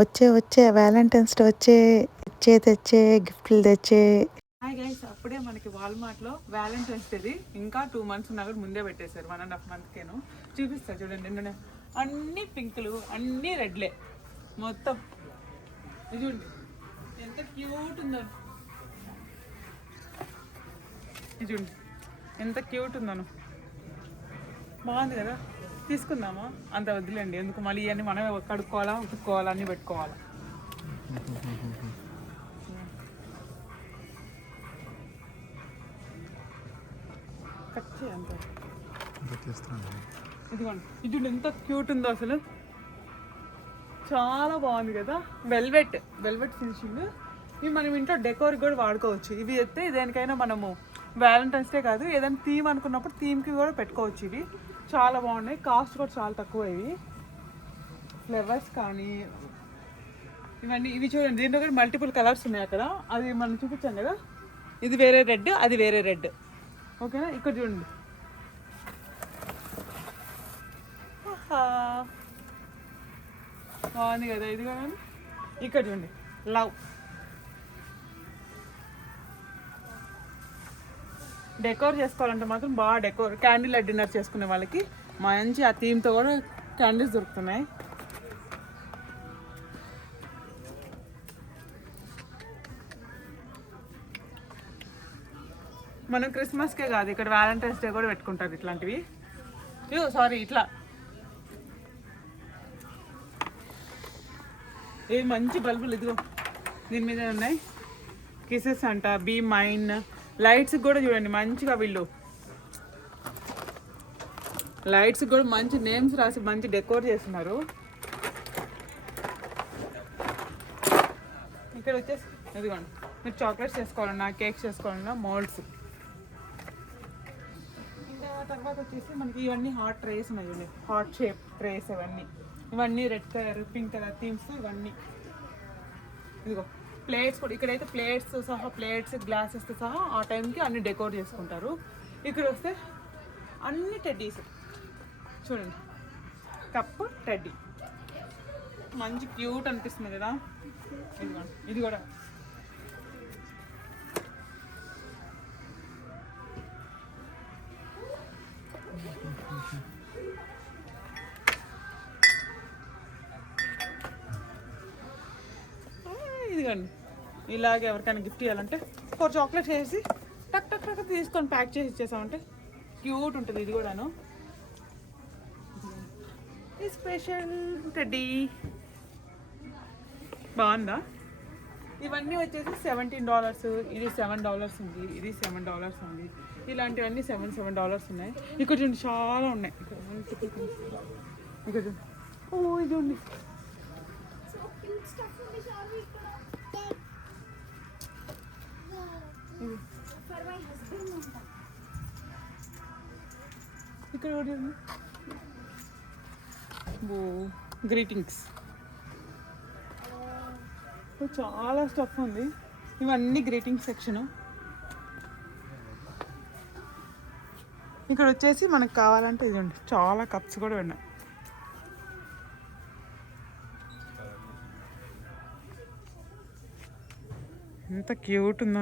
వచ్చే వచ్చే Valentine's day వచ్చే తెచ్చే గిఫ్ట్లు తెచ్చే. హాయ్ గైస్, అప్పుడే మనకి వాల్మార్ట్లో వ్యాలంటైన్స్ డేది ఇంకా 2 months ఉన్నా కూడా ముందే పెట్టేశారు. 1.5 monthకేను. చూపిస్తా చూడండి. నిన్న అన్ని పింకులు, అన్ని రెడ్లే మొత్తం. ఇది చూడండి ఎంత క్యూట్ ఉందో. ఇది చూడండి ఎంత క్యూట్ ఉందను. బాగుంది కదా, తీసుకుందామా? అంత వద్దులేండి, ఎందుకు మళ్ళీ ఇవన్నీ మనమే కడుక్కోవాలా, ఉతుక్కోవాలా, అన్నీ పెట్టుకోవాలా. కట్ చేయంత ఇదిగోండి. ఇది ఎంత క్యూట్ ఉందో అసలు, చాలా బాగుంది కదా. Velvet finishing. ఇవి మనం ఇంట్లో డెకోర్ కూడా వాడుకోవచ్చు. ఇవి అయితే దేనికైనా మనము వ్యాలంటైన్స్ డే కాదు, ఏదైనా థీమ్ అనుకున్నప్పుడు థీమ్కి కూడా పెట్టుకోవచ్చు. ఇవి చాలా బాగున్నాయి, కాస్ట్ కూడా చాలా తక్కువ. ఇవి ఫ్లవర్స్ కానీ ఇవన్నీ. ఇవి చూడండి, దీంట్లో కూడా మల్టిపుల్ కలర్స్ ఉన్నాయి. అక్కడ అది మనం చూపించాం కదా, ఇది వేరే రెడ్, అది వేరే రెడ్. ఓకేనా? ఇక్కడ చూడండి, బాగుంది కదా. ఇది కూడా ఇక్కడ చూడండి, లవ్. డెకోర్ చేసుకోవాలంటే మాత్రం బాగా డెకోర్, క్యాండిల్ లైట్ డిన్నర్ చేసుకునే వాళ్ళకి మంచి ఆ థీమ్తో కూడా క్యాండిల్స్ దొరుకుతున్నాయి. మనం క్రిస్మస్కే కాదు, ఇక్కడ వ్యాలంటైన్స్ డే కూడా పెట్టుకుంటారు ఇట్లాంటివి. సారీ, ఇట్లా ఇవి మంచి బల్బులు. ఇదిగో దీని మీద ఉన్నాయి, కిసెస్ అంట, బీ మైన్. లైట్స్ కూడా చూడండి మంచిగా, వీళ్ళు లైట్స్ కూడా మంచి నేమ్స్ రాసి మంచి డెకోర్ చేస్తున్నారు. ఇక్కడ వచ్చేసి ఇదిగోండి, మీరు చాక్లెట్స్ చేసుకోవాలన్నా, కేక్స్ చేసుకోవాలన్నా మోల్డ్స్. ఇంకా తర్వాత వచ్చేసి మనకి ఇవన్నీ హాట్ ట్రేస్ ఉన్నాయి, హాట్ షేప్ ట్రేస్. ఇవన్నీ red colour, pink colour themes ఇవన్నీ. ఇదిగో ప్లేట్స్ కూడా, ఇక్కడైతే ప్లేట్స్ సహా, ప్లేట్స్ గ్లాసెస్తో సహా ఆ టైంకి అన్ని డెకోర్ చేసుకుంటారు. ఇక్కడ వస్తే అన్ని టెడ్డీస్ చూడండి, కప్పు టెడ్డీ మంచి క్యూట్ అనిపిస్తుంది కదా. ఇదిగోండి, ఇది కూడా ఇదిగోండి. ఇలాగే ఎవరికైనా గిఫ్ట్ ఇవ్వాలంటే 4 చాక్లెట్స్ వేసి టక్ టక్ టక్ తీసుకొని ప్యాక్ చేసి ఇచ్చేసామంటే క్యూట్ ఉంటుంది. ఇది కూడాను ఈ స్పెషల్ టెడ్డీ బాగుందా. ఇవన్నీ వచ్చేసి $17. ఇది $7 ఉంది, ఇది $7 ఉంది. ఇలాంటివన్నీ $7 ఉన్నాయి. ఇక్కడ చూడండి చాలా ఉన్నాయి. ఇక్కడ ఓ ఇది ఉంది. ఇక్కడ గ్రీటింగ్స్ చాలా స్టఫ్ ఉంది. ఇవన్నీ గ్రీటింగ్స్ సెక్షన్. ఇక్కడ వచ్చేసి మనకు కావాలంటే ఇదండి, చాలా కప్స్ కూడా ఉన్నాయి. ఎంత క్యూట్ ఉందో.